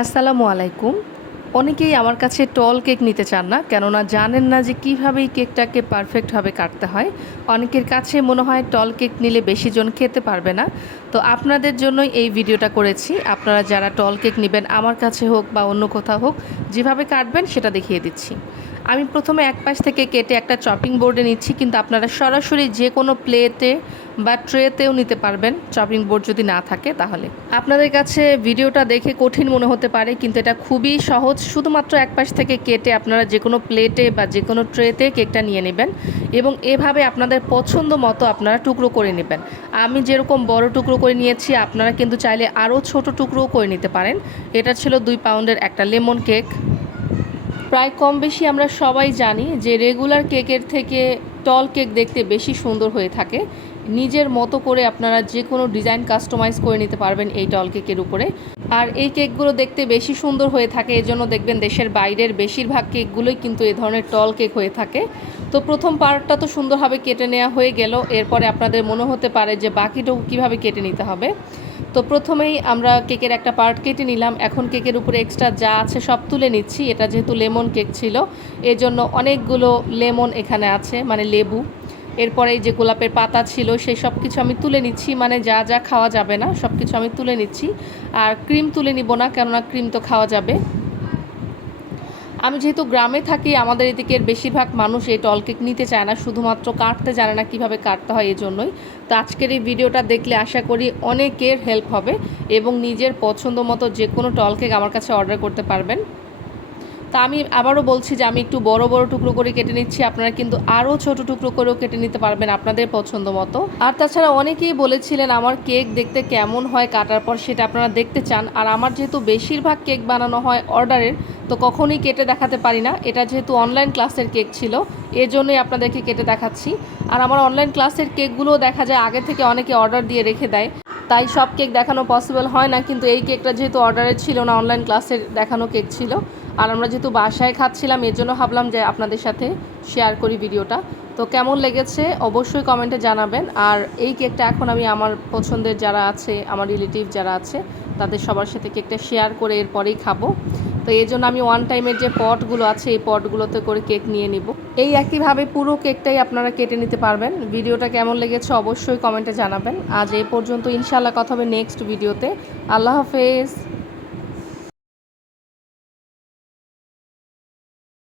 আসসালামু আলাইকুম। অনেকেই আমার কাছে টল কেক নিতে চান না, কেননা জানেন না যে কীভাবে এই কেকটাকে পারফেক্টভাবে কাটতে হয়। অনেকের কাছে মনে হয় টল কেক নিলে বেশি জন খেতে পারবে না। তো আপনাদের জন্যই এই ভিডিওটা করেছি। আপনারা যারা টল কেক নেবেন আমার কাছে হোক বা অন্য কোথাও হোক, যেভাবে কাটবেন সেটা দেখিয়ে দিচ্ছি। আমি প্রথমে এক পাশ থেকে কেটে একটা চপিং বোর্ডে নিচ্ছি, কিন্তু আপনারা সরাসরি যে কোনো প্লেটে বা ট্রেতেও নিতে পারবেন, চপিং বোর্ড যদি না থাকে তাহলে। আপনাদের কাছে ভিডিওটা দেখে কঠিন মনে হতে পারে, কিন্তু এটা খুবই সহজ। শুধুমাত্র এক পাশ থেকে কেটে আপনারা যে কোনো প্লেটে বা যে কোনো ট্রেতে কেকটা নিয়ে নেবেন এবং এভাবে আপনাদের পছন্দ মতো আপনারা টুকরো করে নেবেন। আমি যেরকম বড় টুকরো করে নিয়েছি, আপনারা কিন্তু চাইলে আরও ছোট টুকরোও করে নিতে পারেন। এটা ছিল 2 পাউন্ডের একটা লেমন কেক। প্রায় কম বেশি আমরা সবাই জানি যে রেগুলার কেকের থেকে টল কেক দেখতে বেশি সুন্দর হয়ে থাকে। নিজের মতো করে আপনারা যে কোনো ডিজাইন কাস্টমাইজ করে নিতে পারবেন এই টল কেকের উপরে। আর এই কেকগুলো দেখতে বেশি সুন্দর হয়ে থাকে, এজন্য দেখবেন দেশের বাইরের বেশিরভাগ কেকগুলোই কিন্তু এই ধরনের টল কেক হয়ে থাকে। তো প্রথম পার্টটা তো সুন্দরভাবে কেটে নেওয়া হয়ে গেল। এরপরে আপনাদের মনে হতে পারে যে বাকিটাও কীভাবে কেটে নিতে হবে। তো প্রথমেই আমরা কেকের একটা পার্ট কেটে নিলাম। এখন কেকের উপরে এক্সট্রা যা আছে সব তুলে নিচ্ছি। এটা যেহেতু লেমন কেক ছিল, এজন্য অনেকগুলো লেমন এখানে আছে, মানে লেবু। এরপরে এই যে গোলাপের পাতা ছিল সেই সব কিছু আমি তুলে নিচ্ছি, মানে যা যা খাওয়া যাবে না সব কিছু আমি তুলে নিচ্ছি। আর ক্রিম তুলে নিব না, কেননা ক্রিম তো খাওয়া যাবে। আমি যেহেতু গ্রামে থাকি, আমাদের এদিকের বেশিরভাগ মানুষ এই টল কেক নিতে চায় না, শুধুমাত্র কাটতে জানে না কীভাবে কাটতে হয়, এজন্যই। তো আজকের এই ভিডিওটা দেখলে আশা করি অনেকের হেল্প হবে এবং নিজের পছন্দ মতো যে কোনো টল কেক আমার কাছে অর্ডার করতে পারবেন। তা আমি আবারও বলছি যে আমি একটু বড় বড় টুকরো করে কেটে নিচ্ছি, আপনারা কিন্তু আরও ছোট টুকরো করেও কেটে নিতে পারবেন আপনাদের পছন্দ মতো। আর তাছাড়া অনেকেই বলেছিলেন আমার কেক দেখতে কেমন হয় কাটার পর, সেটা আপনারা দেখতে চান। আর আমার যেহেতু বেশিরভাগ কেক বানানো হয় অর্ডারের, তো কখনোই কেটে দেখাতে পারি না। এটা যেহেতু অনলাইন ক্লাসের কেক ছিল, এজন্যই আপনাদেরকে কেটে দেখাচ্ছি। আর আমার অনলাইন ক্লাসের কেকগুলোও দেখা যায় আগে থেকে অনেকে অর্ডার দিয়ে রেখে দেয়, তাই সব কেক দেখানো পসিবল হয় না। কিন্তু এই কেকটা যেহেতু অর্ডারের ছিল না, অনলাইন ক্লাসের দেখানো কেক ছিল, আর আমরা যেহেতু বাসায় খাচ্ছিলাম, এর জন্য ভাবলাম যে আপনাদের সাথে শেয়ার করি ভিডিওটা। তো কেমন লেগেছে অবশ্যই কমেন্টে জানাবেন। আর এই কেকটা এখন আমি আমার পছন্দের যারা আছে, আমার রিলেটিভ যারা আছে, তাদের সবার সাথে কেকটা শেয়ার করে এরপরেই খাবো। তো এই জন্য আমি ওয়ান টাইমের যে পটগুলো আছে এই পটগুলোতে করে কেক নিয়ে নিব। এই একইভাবে পুরো কেকটাই আপনারা কেটে নিতে পারবেন। ভিডিওটা কেমন লেগেছে অবশ্যই কমেন্টে জানাবেন। আজ এই পর্যন্ত, ইনশাআল্লাহ কথা হবে নেক্সট ভিডিওতে। আল্লাহ হাফেজ।